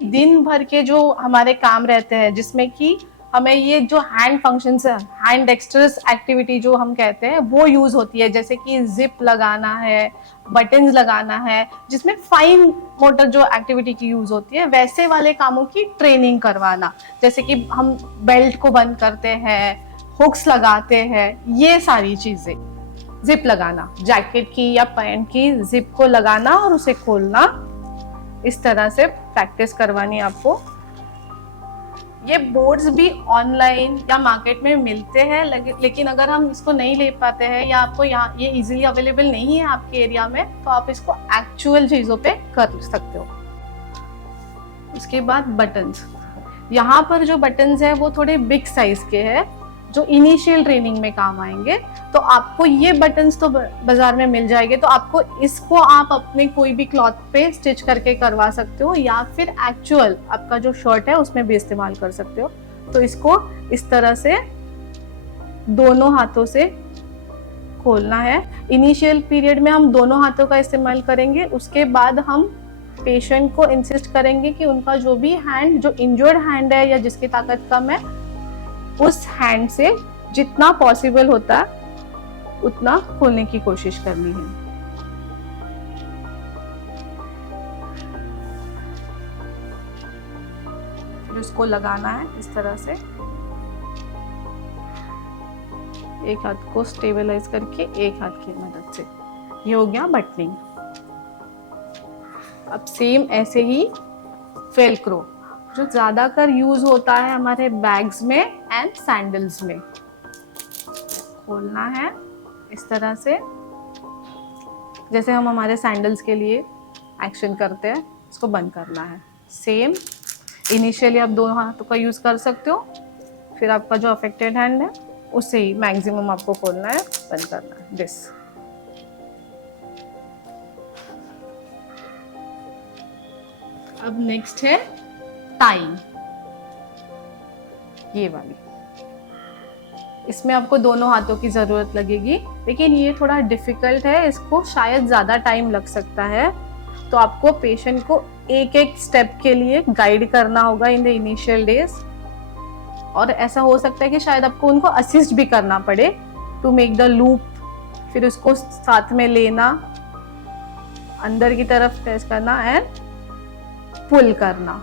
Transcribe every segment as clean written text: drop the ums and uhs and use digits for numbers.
दिन भर के जो हमारे काम रहते हैं जिसमें कि हमें ये जो हैंड फंक्शंस है, हैंड डेक्स्ट्रस एक्टिविटी जो हम कहते हैं वो यूज होती है, जैसे कि जिप लगाना है, बटन्स लगाना है, जिसमें फाइन मोटर जो एक्टिविटी की यूज होती है वैसे वाले कामों की ट्रेनिंग करवाना, जैसे कि हम बेल्ट को बंद करते हैं, हुक्स लगाते हैं, ये सारी चीजें। जिप लगाना, जैकेट की या पैंट की जिप को लगाना और उसे खोलना, इस तरह से प्रैक्टिस करवानी आपको। ये बोर्ड्स भी ऑनलाइन या मार्केट में मिलते हैं, लेकिन अगर हम इसको नहीं ले पाते हैं या आपको यहाँ ये इजीली अवेलेबल नहीं है आपके एरिया में, तो आप इसको एक्चुअल चीजों पे कर सकते हो। उसके बाद बटन्स, यहाँ पर जो बटन्स है वो थोड़े बिग साइज के हैं जो इनिशियल ट्रेनिंग में काम आएंगे। तो आपको ये बटन्स तो बाजार में मिल जाएंगे, तो आपको इसको आप अपने कोई भी क्लॉथ पे स्टिच करके करवा सकते हो या फिर एक्चुअल आपका जो शर्ट है उसमें भी इस्तेमाल कर सकते हो। तो इसको इस तरह से दोनों हाथों से खोलना है। इनिशियल पीरियड में हम दोनों हाथों का इस्तेमाल करेंगे, उसके बाद हम पेशेंट को इंसिस्ट करेंगे कि उनका जो भी हैंड, जो इंजर्ड हैंड है या जिसकी ताकत कम है, उस हैंड से जितना पॉसिबल होता है उतना खोलने की कोशिश करनी है। फिर उसको लगाना है इस तरह से, एक हाथ को स्टेबलाइज करके एक हाथ की मदद से। ये हो गया बटनिंग। अब सेम ऐसे ही वेलक्रो जो ज्यादातर यूज होता है हमारे बैग्स में एंड सैंडल्स में, खोलना है इस तरह से, जैसे हम हमारे सैंडल्स के लिए एक्शन करते हैं, इसको बंद करना है। सेम इनिशियली आप दोनों हाथों का यूज कर सकते हो, फिर आपका जो अफेक्टेड हैंड है उससे ही मैक्सिमम आपको खोलना है, बंद करना है। दिस अब नेक्स्ट है टाइम, ये वाली। इसमें आपको दोनों हाथों की जरूरत लगेगी, लेकिन ये थोड़ा डिफिकल्ट है, इसको शायद ज्यादा टाइम लग सकता है। तो आपको पेशेंट को एक एक स्टेप के लिए गाइड करना होगा इन द इनिशियल डेज, और ऐसा हो सकता है कि शायद आपको उनको असिस्ट भी करना पड़े टू मेक द लूप। फिर उसको साथ में लेना, अंदर की तरफ प्रेस करना एंड पुल करना।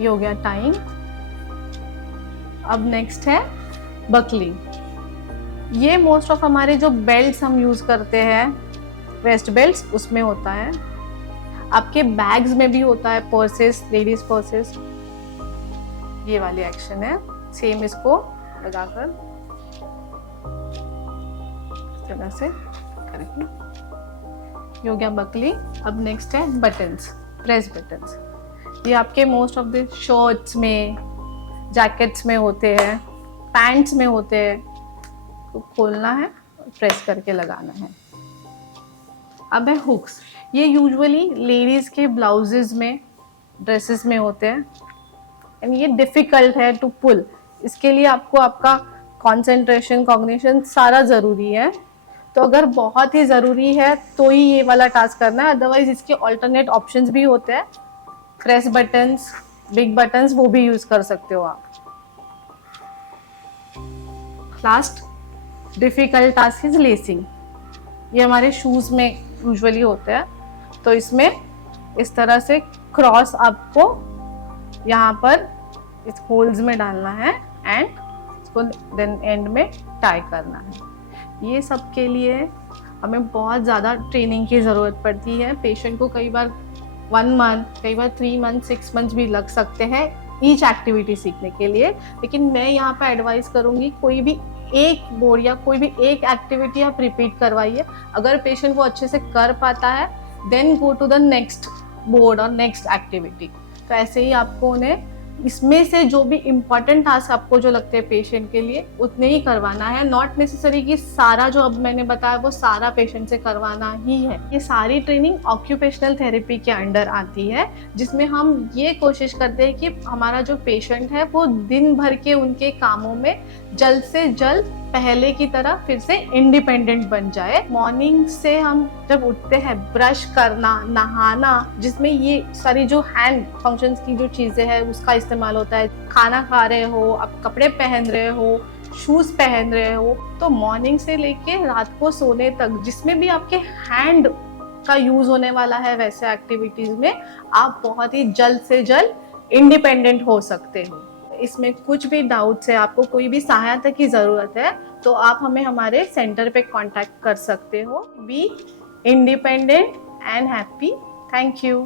ये हो गया टाइम। अब नेक्स्ट है बकलिंग। ये मोस्ट ऑफ हमारे जो बेल्ट्स हम यूज करते हैं, वेस्ट बेल्ट्स, उसमें होता है। आपके बैग्स में भी होता है, पर्सेस, लेडीज पर्सेस। ये वाली एक्शन है, सेम इसको लगाकर इस तरह से करेंगे। ये हो गया बकलिंग। अब नेक्स्ट है बटन्स, प्रेस बटन्स। ये आपके मोस्ट ऑफ द शर्ट्स में, जैकेट्स में होते हैं, पैंट्स में होते हैं। तो खोलना है और प्रेस करके लगाना है। अब है हुक्स। ये यूजुअली लेडीज के ब्लाउजेस में, ड्रेसेस में होते हैं, एंड ये डिफिकल्ट है टू पुल। इसके लिए आपको आपका कंसंट्रेशन, कॉग्निशन सारा ज़रूरी है। तो अगर बहुत ही ज़रूरी है तो ही ये वाला टास्क करना है, अदरवाइज इसके ऑल्टरनेट ऑप्शंस भी होते हैं। प्रेस बटन्स, बिग बटन्स, वो भी यूज कर सकते हो आप। Last difficult task is lacing. ये हमारे शूज में यूजुअली होते हैं। तो इसमें इस तरह से क्रॉस आपको यहाँ पर इस होल्स में डालना है एंड इसको देन एंड में टाई करना है। ये सब के लिए हमें बहुत ज़्यादा ट्रेनिंग की ज़रूरत पड़ती है। पेशेंट को कई बार 1 मंथ, कई बार 3 मंथ, 6 मंथ भी लग सकते हैं ईच एक्टिविटी सीखने के लिए। लेकिन मैं यहाँ पे एडवाइस करूँगी, कोई भी एक बोर्ड या कोई भी एक एक्टिविटी आप रिपीट करवाइए। अगर पेशेंट वो अच्छे से कर पाता है, then go to the next board और नेक्स्ट एक्टिविटी। तो ऐसे ही आपको उन्हें इसमें से जो भी इम्पोर्टेंट टास्क आपको जो लगते हैं पेशेंट के लिए, उतने ही करवाना है। नॉट नेसेसरी कि सारा जो अब मैंने बताया वो सारा पेशेंट से करवाना ही है। ये सारी ट्रेनिंग ऑक्यूपेशनल थेरेपी के अंडर आती है, जिसमें हम ये कोशिश करते हैं कि हमारा जो पेशेंट है वो दिन भर के उनके कामों में जल्द से जल्द पहले की तरह फिर से इंडिपेंडेंट बन जाए। मॉर्निंग से हम जब उठते हैं, ब्रश करना, नहाना, जिसमें ये सारी जो हैंड फंक्शंस की जो चीजें हैं उसका इस्तेमाल होता है। खाना खा रहे हो, आप कपड़े पहन रहे हो, शूज पहन रहे हो, तो मॉर्निंग से लेके रात को सोने तक जिसमें भी आपके हैंड का यूज होने वाला है वैसे एक्टिविटीज में आप बहुत ही जल्द से जल्द इंडिपेंडेंट हो सकते हो। इसमें कुछ भी डाउट्स है, आपको कोई भी सहायता की ज़रूरत है, तो आप हमें हमारे सेंटर पे कांटेक्ट कर सकते हो। Be independent and happy. Thank you.